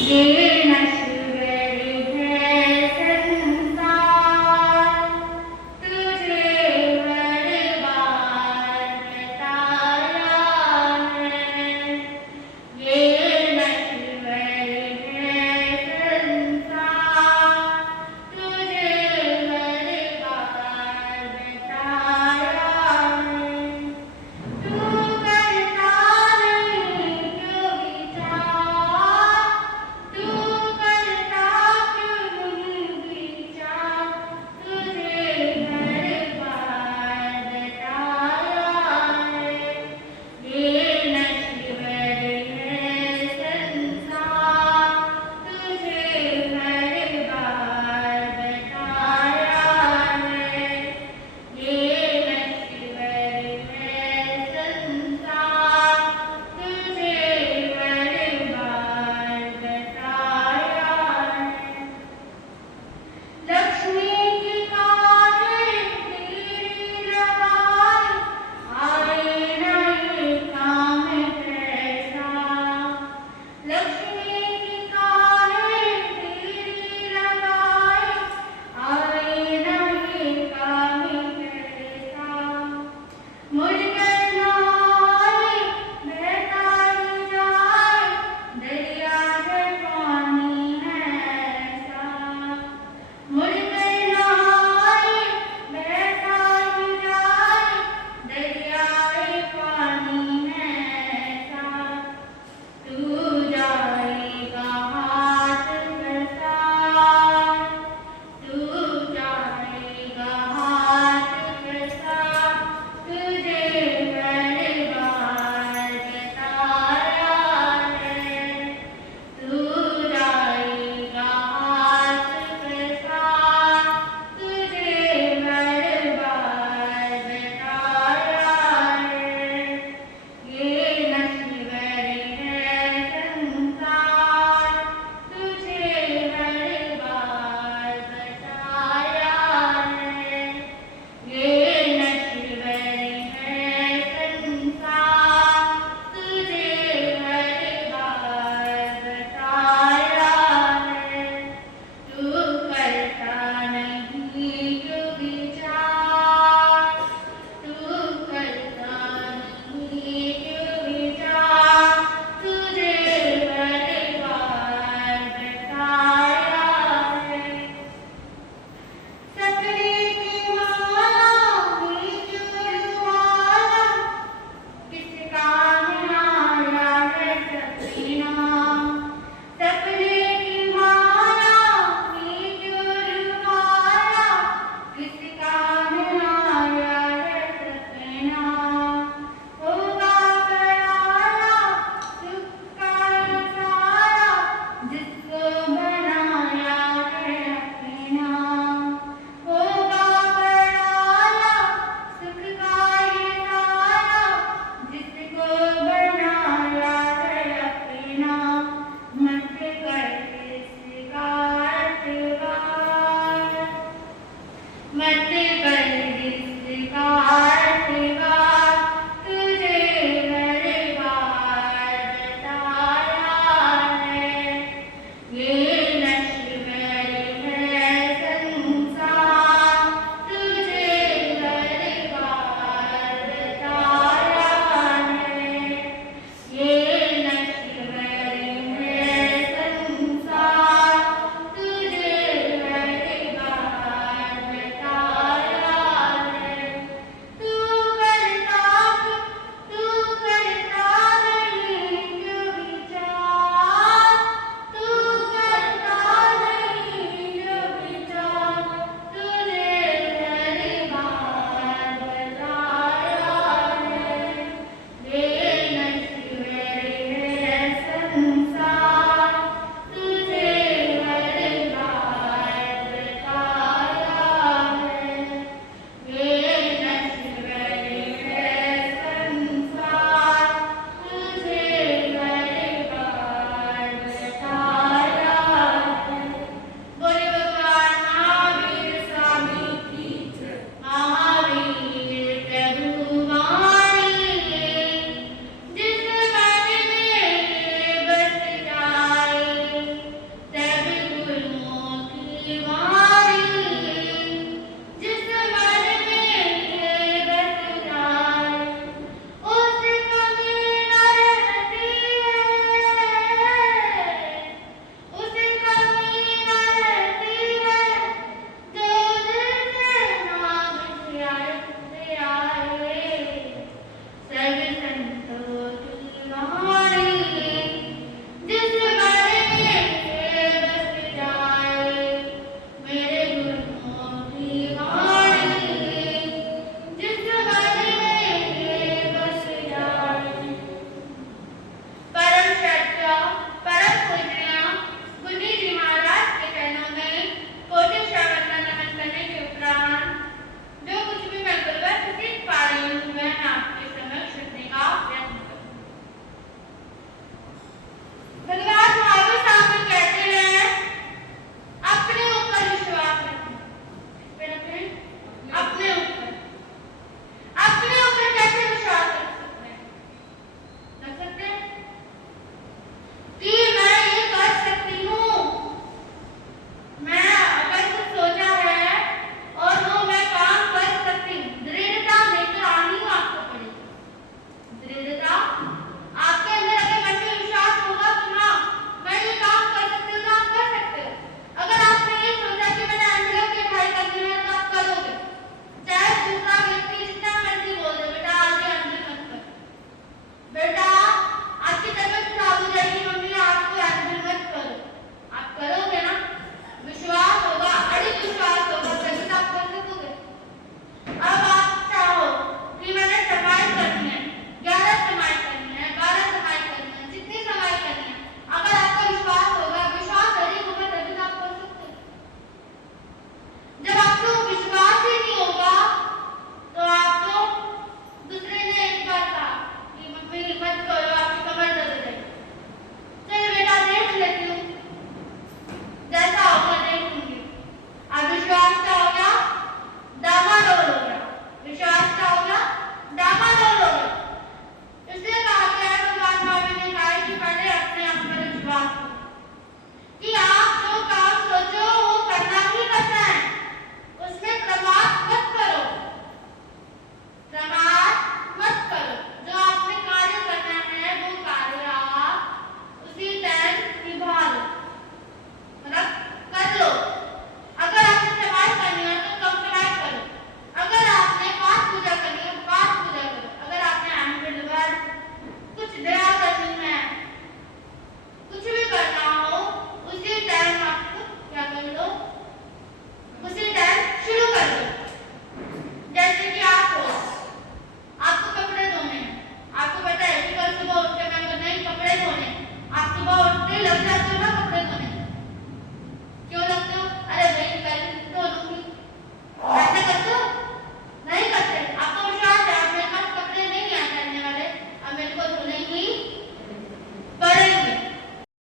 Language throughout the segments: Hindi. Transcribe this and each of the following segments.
ये नश्वर है संसार, तुझे बर्बाद बताया है। ये नश्वर है संसार, तुझे बर्बाद बताया है। तू करता नहीं क्यों विचार, तू करता लग जाते हो ना कपड़े धोने, क्यों लगते हो? अरे भाई कल धो लूंगी, ऐसा करते हो? नहीं करते। आपको विश्वास है आप मेरे पास कपड़े नहीं यहाँ करने वाले, अब मेरे को धोने ही पड़ेंगे।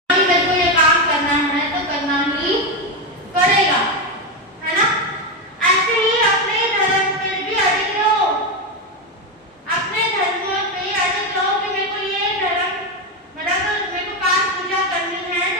अभी मेरे को ये काम करना है तो करना ही पड़ेगा, है ना? ऐसे ही अपने धर्म पे भी अड़िग रहो, अपने धर्म पे अड़िग रहो कि मेरे को ये धर्म, मतलब मेरे को काश पूजा करनी है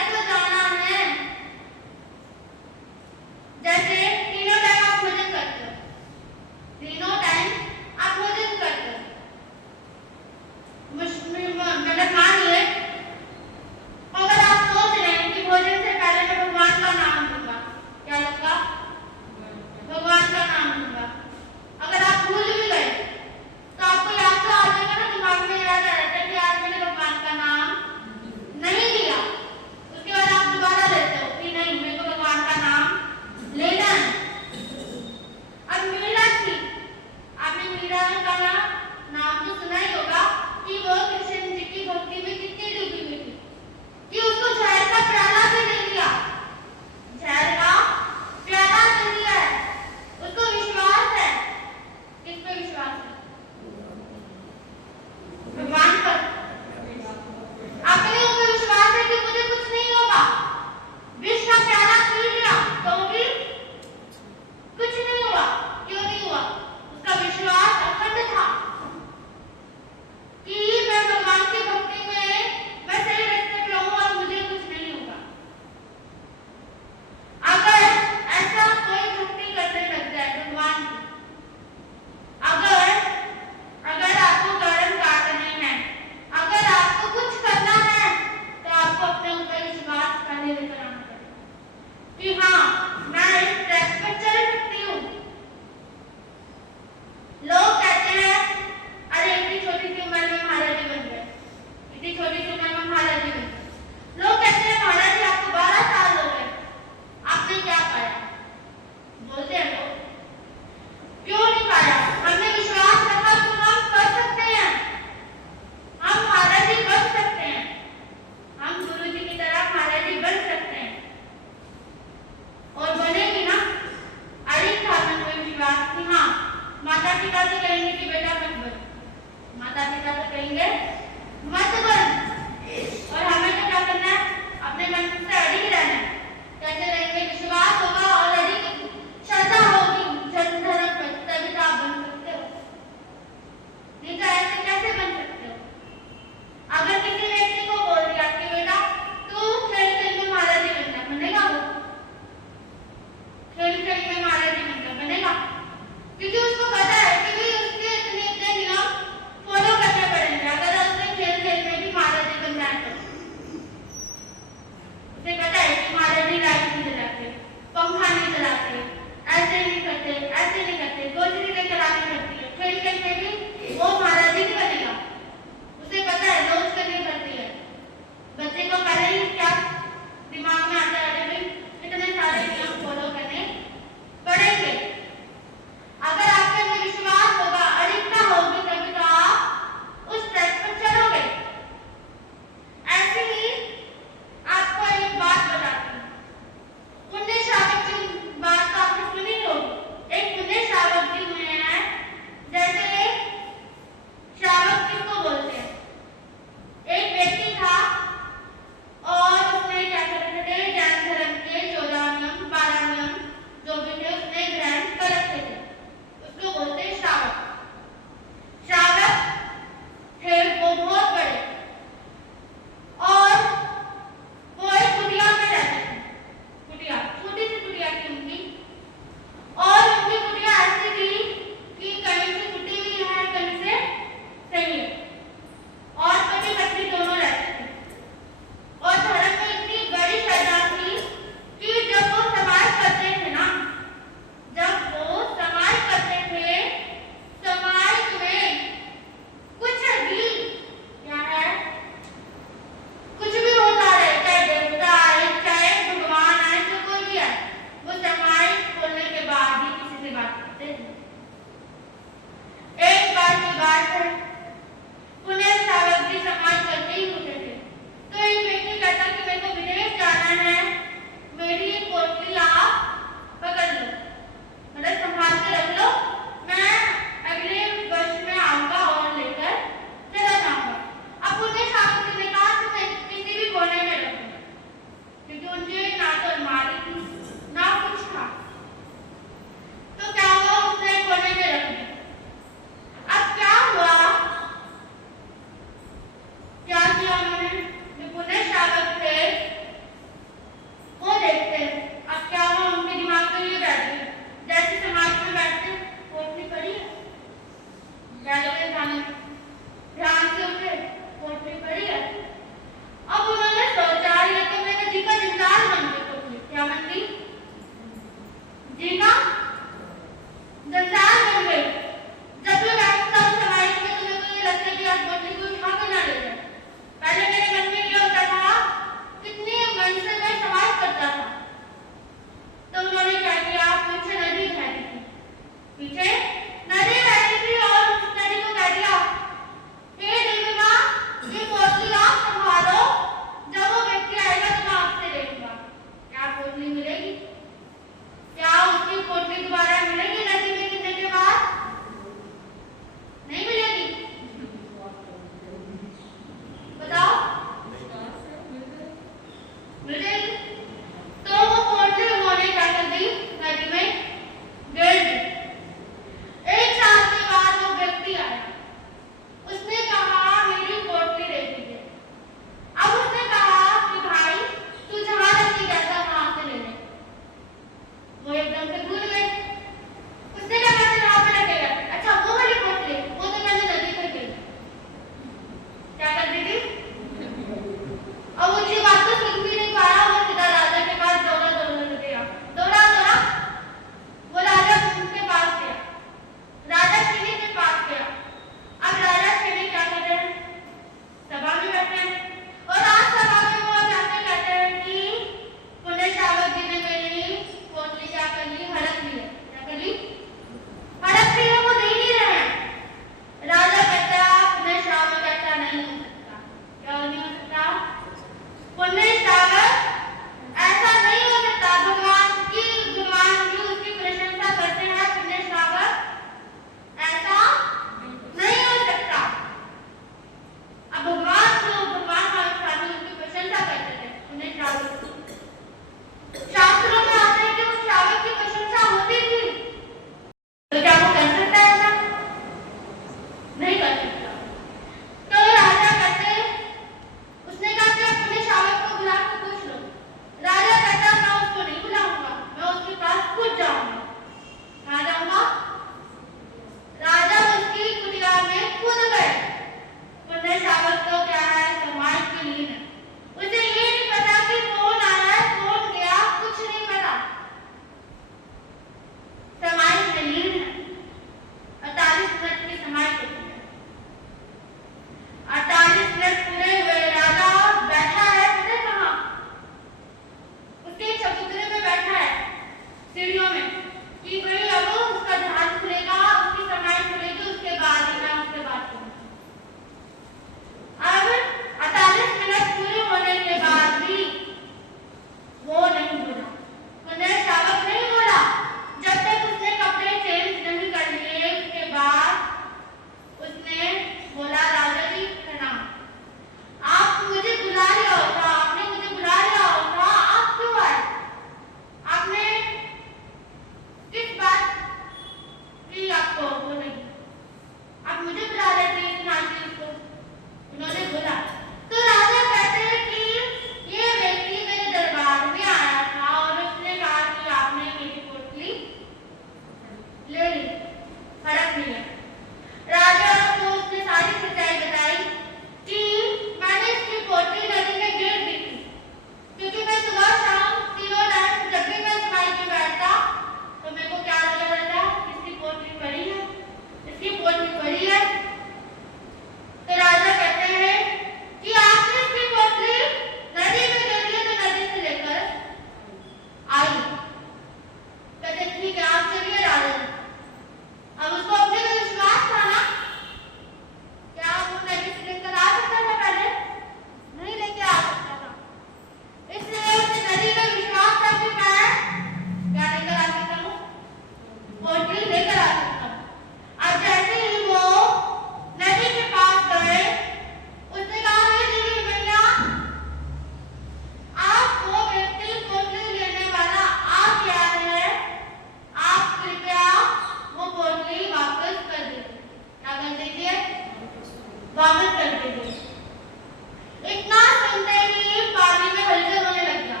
दे दी। इतना सुनते ही पानी में हलचल होने लग गया।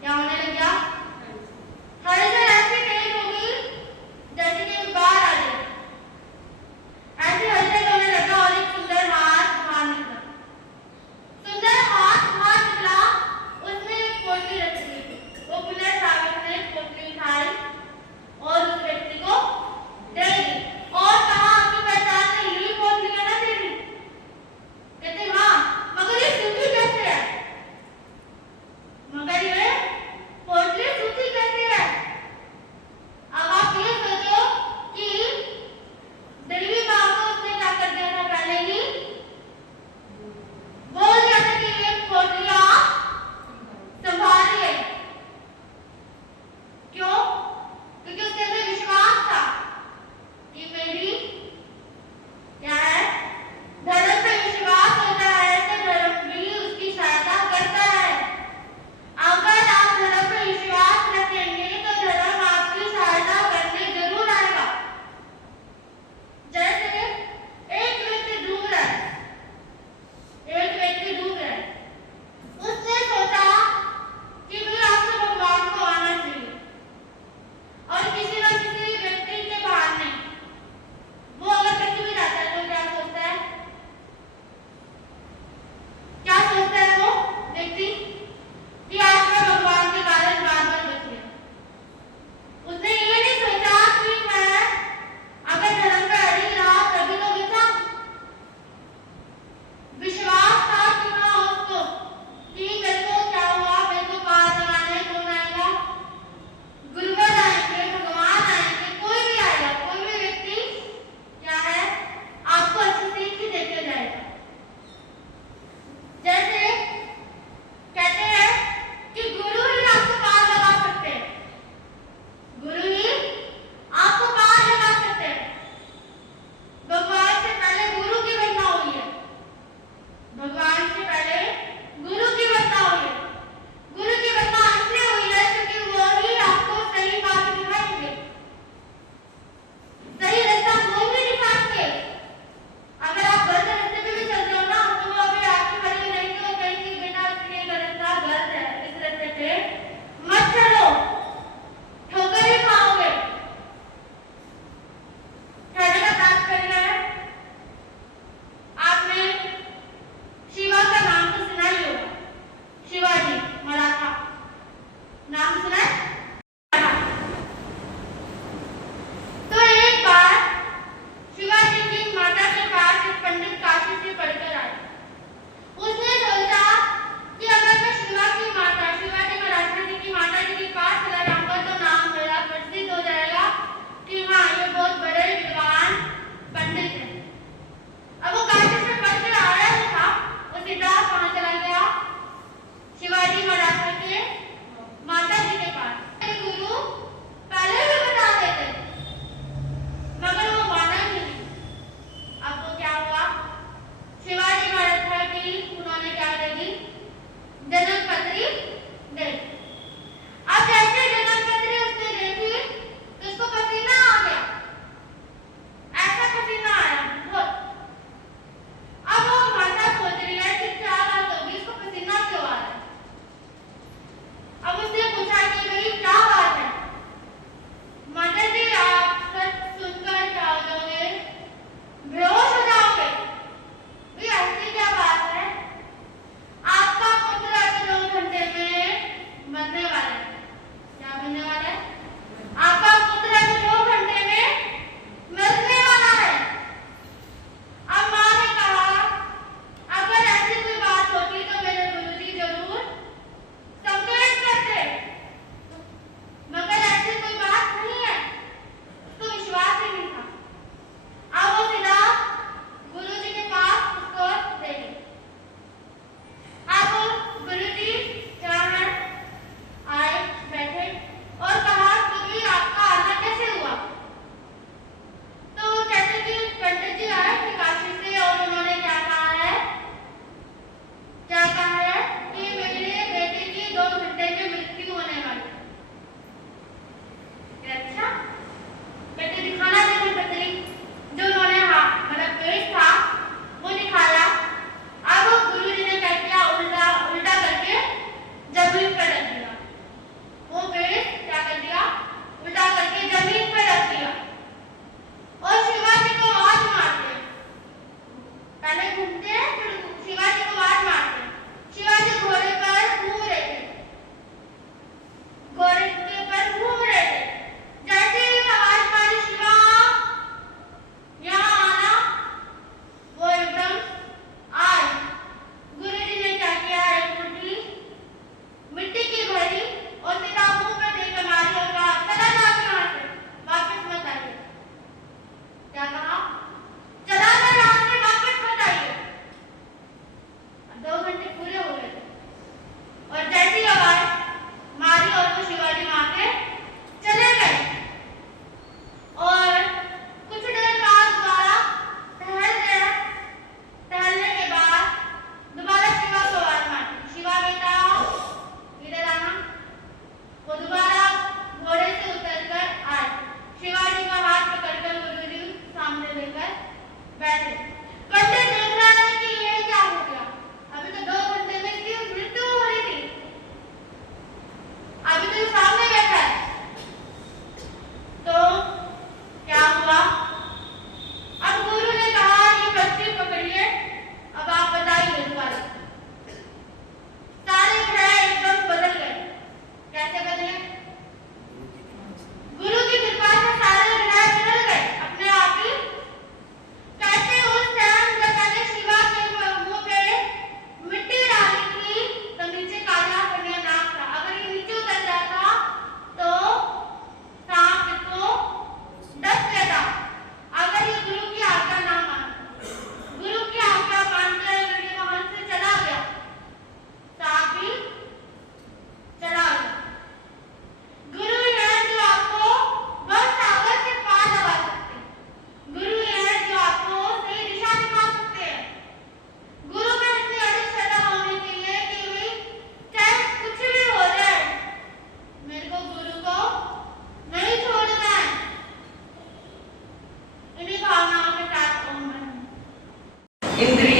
क्या होने लग गया? हलचल ऐसी तेज होगी जैसे कि बाढ़ आ जाए। ऐसी हलचल होने लगा और एक सुंदर हाथ बाहर निकला। सुंदर हाथ बाहर निकला, उसमें एक पोटली रखी थी। वो पुलिस साहब ने पोटली उठाई और उस व्यक्ति को दे दी और कहा, आपकी पहचान नहीं हुई, पोटली है ना तेरी? कहते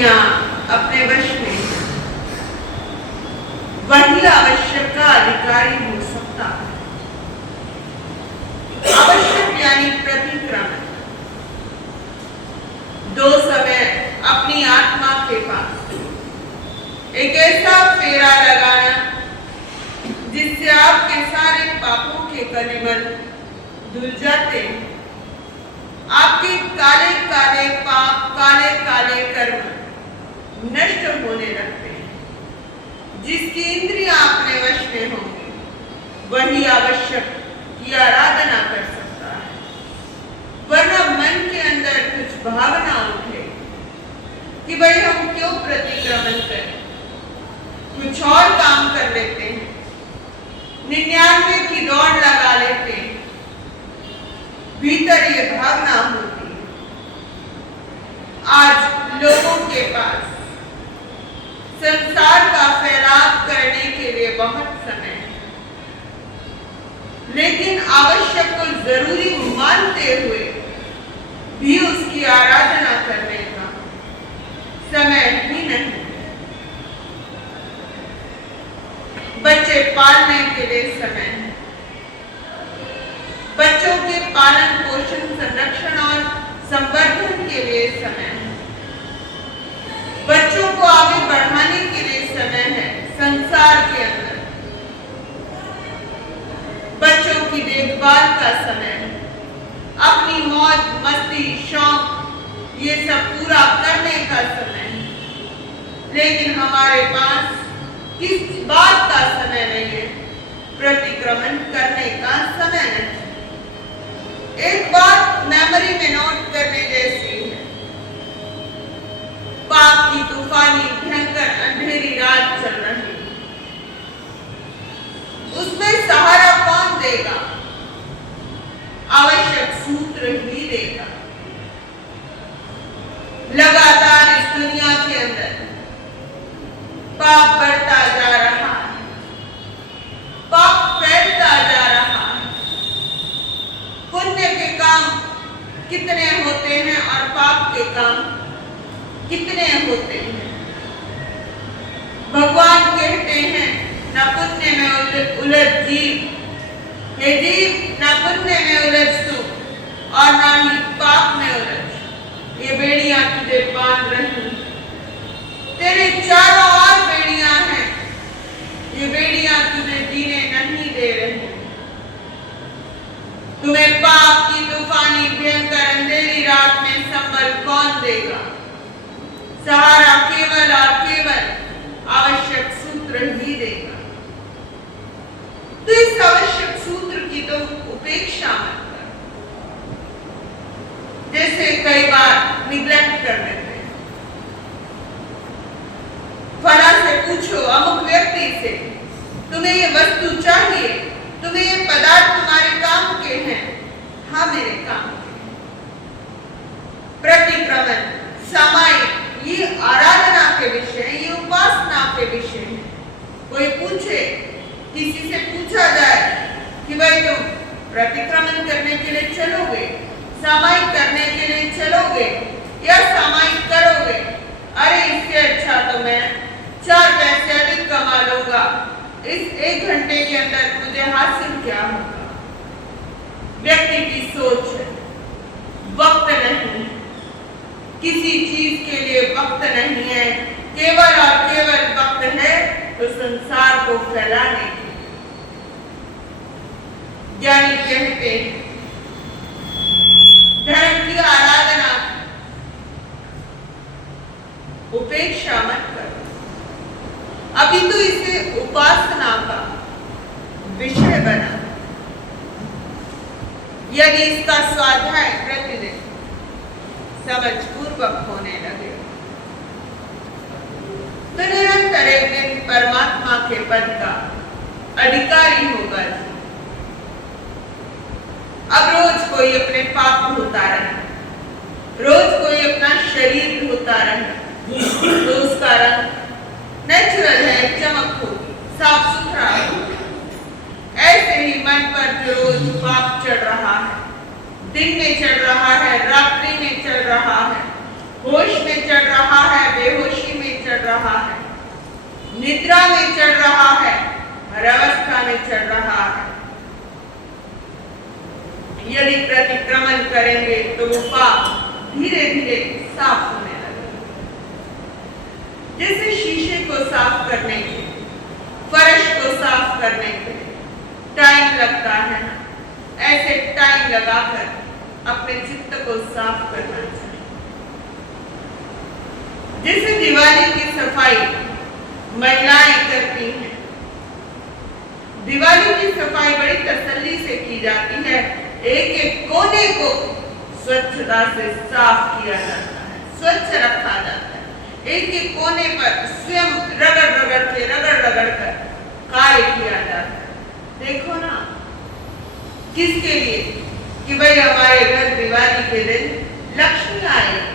दुनिया अपने वश में है, वही आवश्यक का अधिकारी हो सकता है। आवश्यक यानी प्रतिक्रमण। दो समय अपनी आत्मा के पास एक ऐसा फेरा लगाना जिससे आपके सारे पापों के कलिमल धुल जाते हैं, आपके काले काले पाप, काले काले कर्म नष्ट होने लगते हैं। जिसकी इंद्रियां अपने वश में होंगी वही आवश्यक की आराधना कर सकता है, वरना मन के अंदर कुछ भावना उठे कि भाई हम क्यों प्रतिक्रमण करें, कुछ और काम कर लेते हैं, 99 की दौड़ लगा लेते हैं। भीतर ये भावना होती है। आज लोगों के पास संसार का फैलाव करने के लिए बहुत समय है, लेकिन आवश्यक को जरूरी मानते हुए भी उसकी आराधना करने का समय ही नहीं। बच्चे पालने के लिए समय है, बच्चों के पालन पोषण संरक्षण और संवर्धन के लिए समय है, बच्चों को आगे बढ़ाने के लिए समय है। संसार के अंदर बच्चों की देखभाल का समय है, अपनी मौज मस्ती शौक ये सब पूरा करने का समय है, लेकिन हमारे पास किस बात का समय नहीं है, प्रतिक्रमण करने का समय नहीं। एक बात मेमोरी में नोट करने जैसी है, पाप की तूफानी भयंकर अंधेरी रात चल रही है, उसमें सहारा कौन देगा? आवश्यक सूत्र ही देगा। लगातार इस दुनिया के अंदर पाप बढ़ता जा रहा है, पाप फैलता जा रहा है। पुण्य के काम कितने होते हैं और पाप के काम कितने होते हैं? भगवान कहते हैं न पुण्य में उलझ जीव, हे जीव न पुण्य में उलझ तू और न ही पाप में उलझ। ये बेड़ियां तुझे बांध रही, तेरे चारों ओर बेड़ियां हैं, ये बेड़ियां तुझे जीने नहीं दे रही। तुम्हें पाप की तूफानी भयंकर अंधेरी रात में संबल कौन देगा? सहारा केवल और केवल आवश्यक सूत्र ही देगा। तो इस आवश्यक सूत्र की तो उपेक्षा मत कर, जैसे कई बार निग्लेक्ट कर देते हैं। फला से पूछो, अमुक व्यक्ति से, तुम्हें ये वस्तु चाहिए, तुम्हें ये पदार्थ तुम्हारे काम के हैं? हाँ मेरे काम के। प्रतिक्रमण सामायिक ये आराधना के विषय, ये उपासना के विषय है। कोई पूछे, किसी से पूछा जाए कि भाई तुम प्रतिक्रमण करने के लिए चलोगे, सामायिक करने के लिए चलोगे या सामायिक करोगे? अरे इससे अच्छा तो मैं 4 पैसे अधिक कमा लूंगा, इस 1 घंटे के अंदर मुझे हासिल क्या होगा? व्यक्ति की सोच है, वक्त नहीं, किसी चीज के लिए वक्त नहीं है, केवल और केवल वक्त है तो संसार को फैलाने के। ज्ञानी कहते हैं धर्म की आराधना उपेक्षा मत करो, अभी तो इसे उपासना का विषय बना। यदि इसका स्वाध्याय प्रतिदिन समझ पूर्वक होने लगे तो निरंतर एक दिन परमात्मा के पद का अधिकारी होगा। अब रोज कोई अपने पाप धोता रहे, रोज कोई अपना शरीर धोता रहे तो उसका रंग नेचुरल है, चमक होगी, साफ सुथरा होगा। ऐसे ही मन पर जो रोज पाप चढ़ रहा है, दिन में चढ़ रहा है, रात्रि में चढ़ रहा है, होश में चढ़ रहा है, बेहोशी में चढ़ रहा है, निद्रा में चढ़ रहा है, हर अवस्था में चढ़ रहा है। यदि प्रतिक्रमण करेंगे तो वो पाप धीरे धीरे साफ होने लगेगा। जैसे शीशे को साफ करने के, फर्श को साफ करने के टाइम लगता है, ऐसे टाइम लगाकर अपने चित्त को साफ करना चाहिए। जैसे दिवाली की सफाई महिलाएं करती हैं, दिवाली की सफाई बड़ी तसल्ली से की जाती है, एक एक कोने को स्वच्छता से साफ किया जाता है, स्वच्छ रखा जाता है। एक एक कोने पर स्वयं रगड़ रगड़ कर कार्य किया जाता है। देखो ना, किसके लिए? कि भाई हमारे घर दिवाली के दिन लक्ष्मी आएगी।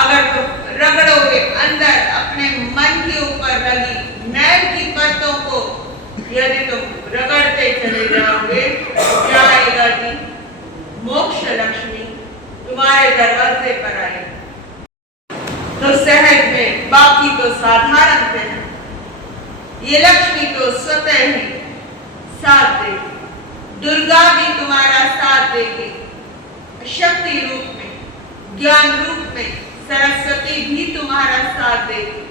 अगर तुम रगड़ोगे अंदर अपने मन के ऊपर लगी मैल की परतों को, यदि तुम रगड़ते चले जाओगे, क्या आएगा जी? मोक्ष लक्ष्मी तुम्हारे दरवाजे पर आएगी। तो सहज में बाकी तो साधारण थे, ये लक्ष्मी तो स्वतः ही साथ देगी। दुर्गा भी तुम्हारा साथ देगी, शक्ति रूप में, ज्ञान रूप में सरस्वती भी तुम्हारा साथ देगी,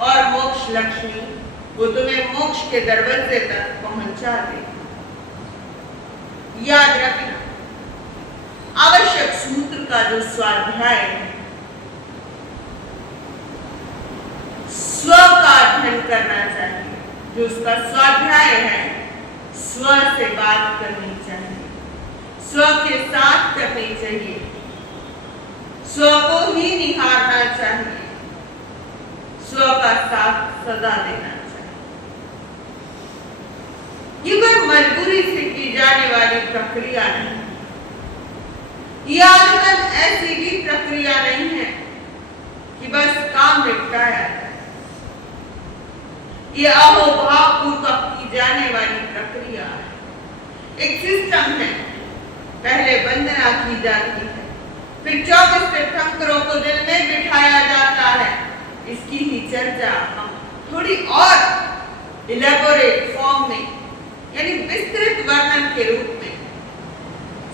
और मोक्ष लक्ष्मी वो तुम्हें मोक्ष के दरवाजे तक पहुंचा देगी। याद रखना, आवश्यक सूत्र का जो स्वाध्याय है, स्व का अध्ययन करना चाहिए। जो उसका स्वाध्याय है, स्व से बात करनी चाहिए, स्व के साथ करनी चाहिए, स्व को ही निहारना चाहिए, स्व का साथ सदा देना चाहिए। ये कोई मजबूरी से की जाने वाली प्रक्रिया नहीं, ये आजकल ऐसी भी प्रक्रिया नहीं है कि बस काम निपटाया जाए। ये अहोभाव पूर्वक की जाने वाली प्रक्रिया है। एक सिस्टम है, पहले वंदना की जाती है, फिर 24 तीर्थंकरों को दिल में बिठाया जाता है। इसकी ही चर्चा हम थोड़ी और इलेबोरेट फॉर्म में, यानी विस्तृत वर्णन के रूप में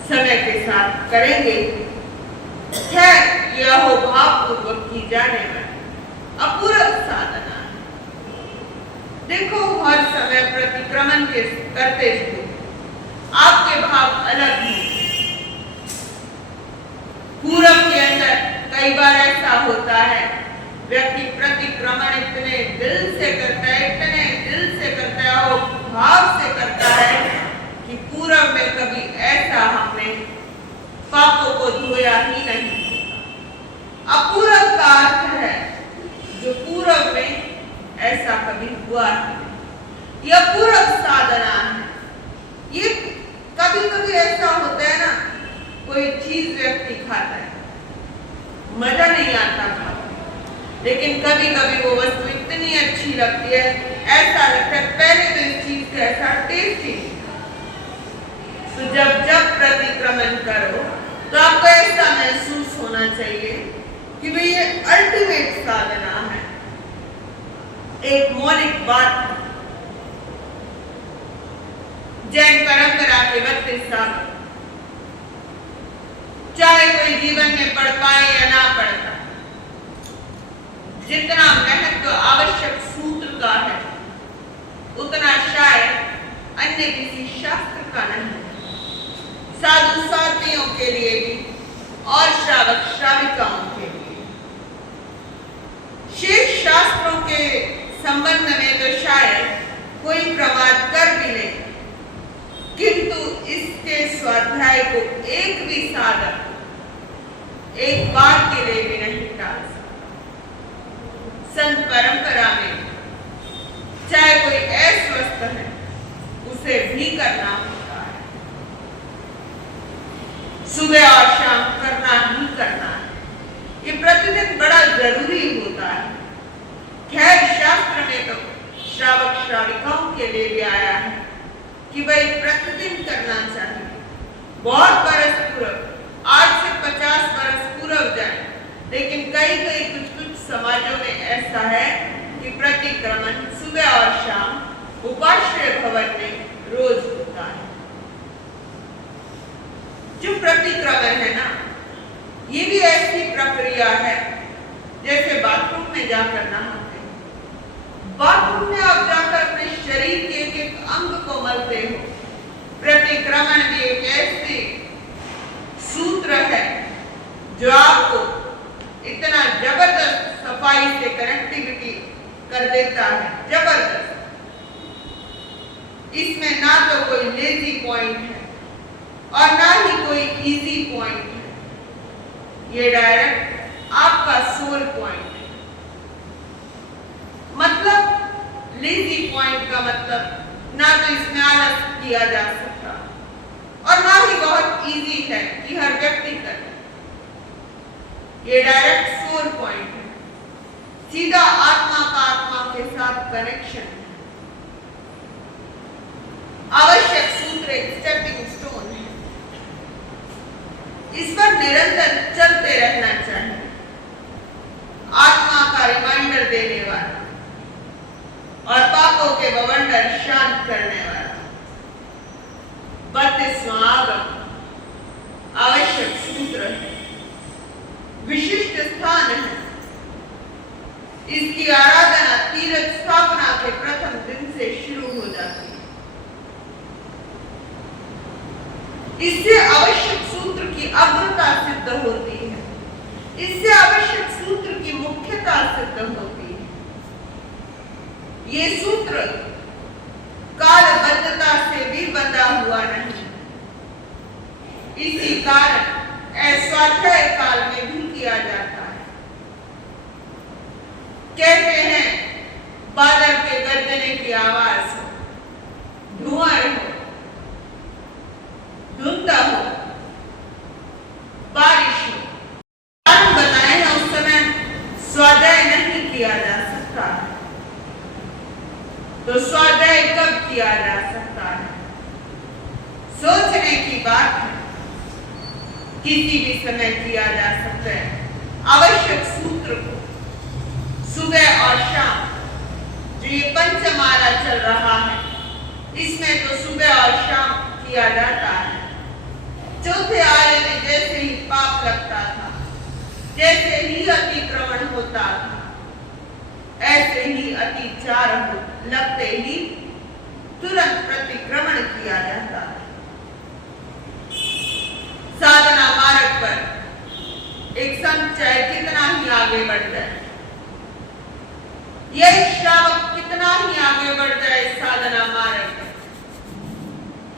समय के साथ करेंगे। खैर, यह अहोभाव पूर्वक की जाने वाली अपूर्व साधना। देखो, हर समय प्रतिक्रमण के करते हुए आपके भाव अलग हैं। पूरब के अंदर कई बार ऐसा होता है, व्यक्ति प्रतिक्रमण इतने दिल से करता है, इतने दिल से करता है और भाव से करता है कि पूरब में कभी ऐसा हमने पापों को धोया ही नहीं। अपूरब का अर्थ है जो पूरब में ऐसा कभी हुआ नहीं। यह पूरब साधना है। ये कभी कभी ऐसा होता है ना, कोई चीज व्यक्ति खाता है, मजा नहीं आता खाने, लेकिन कभी कभी वो वस्तु इतनी अच्छी लगती है, ऐसा लगता है पहले तो इस चीज का ऐसा टेस्ट ही। तो जब जब प्रतिक्रमण करो तो आपको ऐसा महसूस होना चाहिए कि भाई ये अल्टीमेट साधना है, एक मौलिक बात। जैन परंपरा के 32 साल, चाहे कोई जीवन में पढ़ पाए या ना पढ़ता, जितना महत्व आवश्यक सूत्र का है, उतना शायद अन्य किसी शास्त्र का नहीं। साधु साध्वियों के लिए भी और श्रावक श्राविकाओं के लिए। शेष शास्त्रों के संबंध में तो शायद कोई प्रमाद कर भी ले, किंतु इसके स्वाध्याय को एक भी साधक एक बार के लिए भी नहीं टाल सकता। संत परंपरा में चाहे कोई अस्वस्थ है, उसे भी करना होता है, सुबह और शाम करना ही करना है। ये प्रतिदिन बड़ा जरूरी होता है। खैर, शास्त्र में तो श्रावक श्राविकाओं के लिए भी आया है कि भाई प्रतिदिन करना चाहिए। बहुत बरस पूर्व, आज से 50 बरस पूर्व जाए लेकिन कई कई कुछ समाजों में ऐसा है कि प्रतिक्रमण सुबह और शाम उपाश्रय भवन में रोज होता है। जो प्रतिक्रमण है ना, ये भी ऐसी प्रक्रिया है जैसे बाथरूम में जाकर नहाते हो। बाथरूम में आप जाकर अपने शरीर के एक एक अंग को मलते हो। प्रतिक्रमण भी एक ऐसे सूत्र है जो आपको इतना जबरदस्त सफाई से कनेक्टिविटी कर देता है, जबरदस्त। इसमें ना तो कोई लेजी पॉइंट है और ना ही कोई इजी पॉइंट है। ये डायरेक्ट आपका सोल पॉइंट है। मतलब लेजी पॉइंट का मतलब ना तो इसमें आलस किया जा सकता और ना ही बहुत इजी है कि हर व्यक्ति करे। ये डायरेक्ट सोल पॉइंट है, सीधा आत्मा का आत्मा के साथ कनेक्शन है। आवश्यक सूत्र एक स्टेपिंग स्टोन है, इस पर निरंतर चलते रहना चाहिए। आत्मा का रिमाइंडर देने वाला और पापों के बवंडर शांत करने वाला 32वां आगम आवश्यक सूत्र है, विशिष्ट स्थान है। इसकी आराधना तीर्थ स्थापना के प्रथम दिन से शुरू हो जाती है। इससे आवश्यक सूत्र की अग्रता सिद्ध होती है, इससे आवश्यक सूत्र की मुख्यता सिद्ध होती है। ये सूत्र कालबद्धता से भी बंधा हुआ नहीं, इसी कारण स्वाध्याय काल में भी किया जाता है। कहते हैं बादल के गरजने की आवाज हो, धुआं हो, धुंध हो, बारिश हो, कारण बताए हैं उस समय स्वाध्याय नहीं किया जा सकता है। तो स्वाध्याय कब किया जा सकता है? सोचने की बात है, किसी भी समय किया जा सकता है। आवश्यक सूत्र को सुबह और शाम, जो ये पंचमाला चल रहा है, इसमें तो सुबह और शाम किया जाता है। चौथे आरे में जैसे ही पाप लगता था, जैसे ही अतिक्रमण होता था, ऐसे ही अतिचार लगते ही तुरंत प्रतिक्रमण किया जाता है। साधना मार्ग पर एक संत चाहे कितना ही आगे बढ़ जाए, यह श्रावक कितना ही आगे बढ़ जाए साधना मार्ग पर,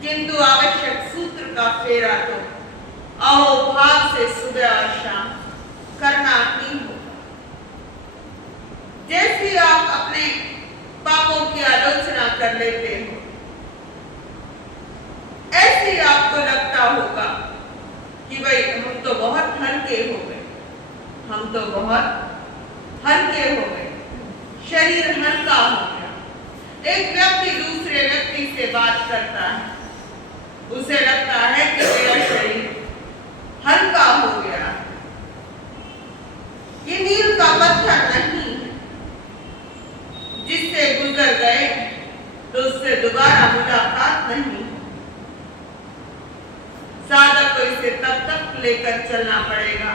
किंतु आवश्यक सूत्र का फेरा तो अहोभाव से सुबह और शाम करना ही होगा। जैसे आप अपने पापों की आलोचना कर लेते हो, ऐसे ही आपको लगता होगा कि भाई हम तो बहुत हल्के हो गए, हम तो बहुत हल्के हो गए, शरीर हल्का हो गया। एक व्यक्ति दूसरे व्यक्ति से बात करता है, उसे लगता है कि मेरा शरीर हल्का हो गया। ये मील का पत्थर नहीं है, जिससे गुजर गए तो उससे दोबारा मुलाकात नहीं। साधक को इसे तब तक लेकर चलना पड़ेगा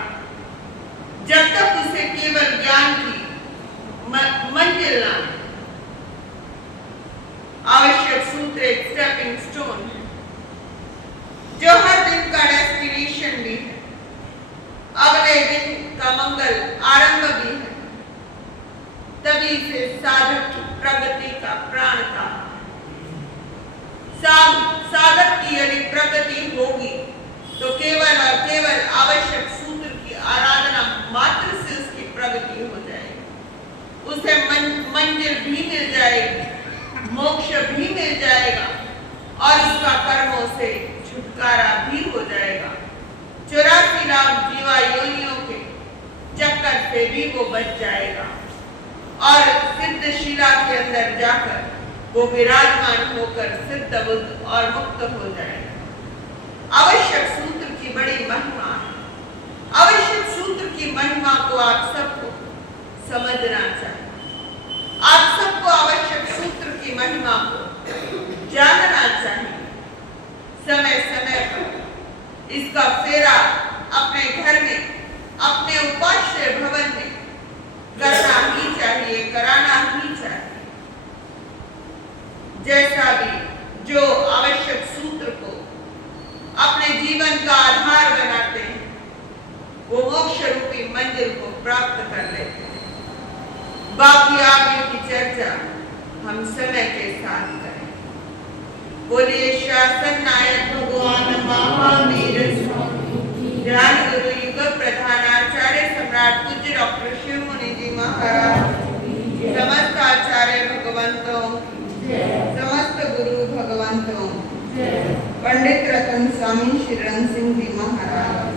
जब तक उसे केवल ज्ञान की मंजिल ना मिले। आवश्यक सूत्र एक स्टेपिंग स्टोन है, जो हर दिन का डेस्टिनेशन भी है, अगले दिन का मंगल आरंभ भी है। तभी से साधक की प्रगति का प्राण का साधक की यदि प्रगति होगी तो केवल और केवल आवश्यक सूत्र की आराधना मात्र से उसकी प्रगति हो जाएगी। उसे मंजिल भी मिल जाएगी, मोक्ष भी मिल जाएगा और उसका कर्मों से छुटकारा भी हो जाएगा। 84 लाख जीवा योनियों के चक्कर से भी वो बच जाएगा और सिद्धशिला के अंदर जाकर वो विराजमान होकर सिद्ध बुद्ध और मुक्त हो जाएगा। आवश्यक सूत्र की बड़ी महिमा है। आवश्यक सूत्र की महिमा को आप सबको समझना चाहिए। आप सबको आवश्यक सूत्र की महिमा को जानना चाहिए। समय समय पर इसका फेरा अपने घर में, अपने उपाश्रय भवन में करना ही चाहिए, कराना ही चाहिए। जैसा भी जो आवश्यक सूत्र को अपने जीवन का आधार बनाते हैं, वो मोक्ष रूपी मंजिल को प्राप्त कर लेते हैं। बाकी आगे की चर्चा हम समय के साथ करें। बोलिए शासन नायक भगवान महावीर स्वामी, ध्यान गुरु युग प्रधानाचार्य सम्राट पूज्य डॉक्टर शिव मुनि जी महाराज, समस्त आचार्य भगवंतों, समस्त गुरु भगवंतों, पंडित रतन स्वामी श्री रंग सिंह जी महाराज,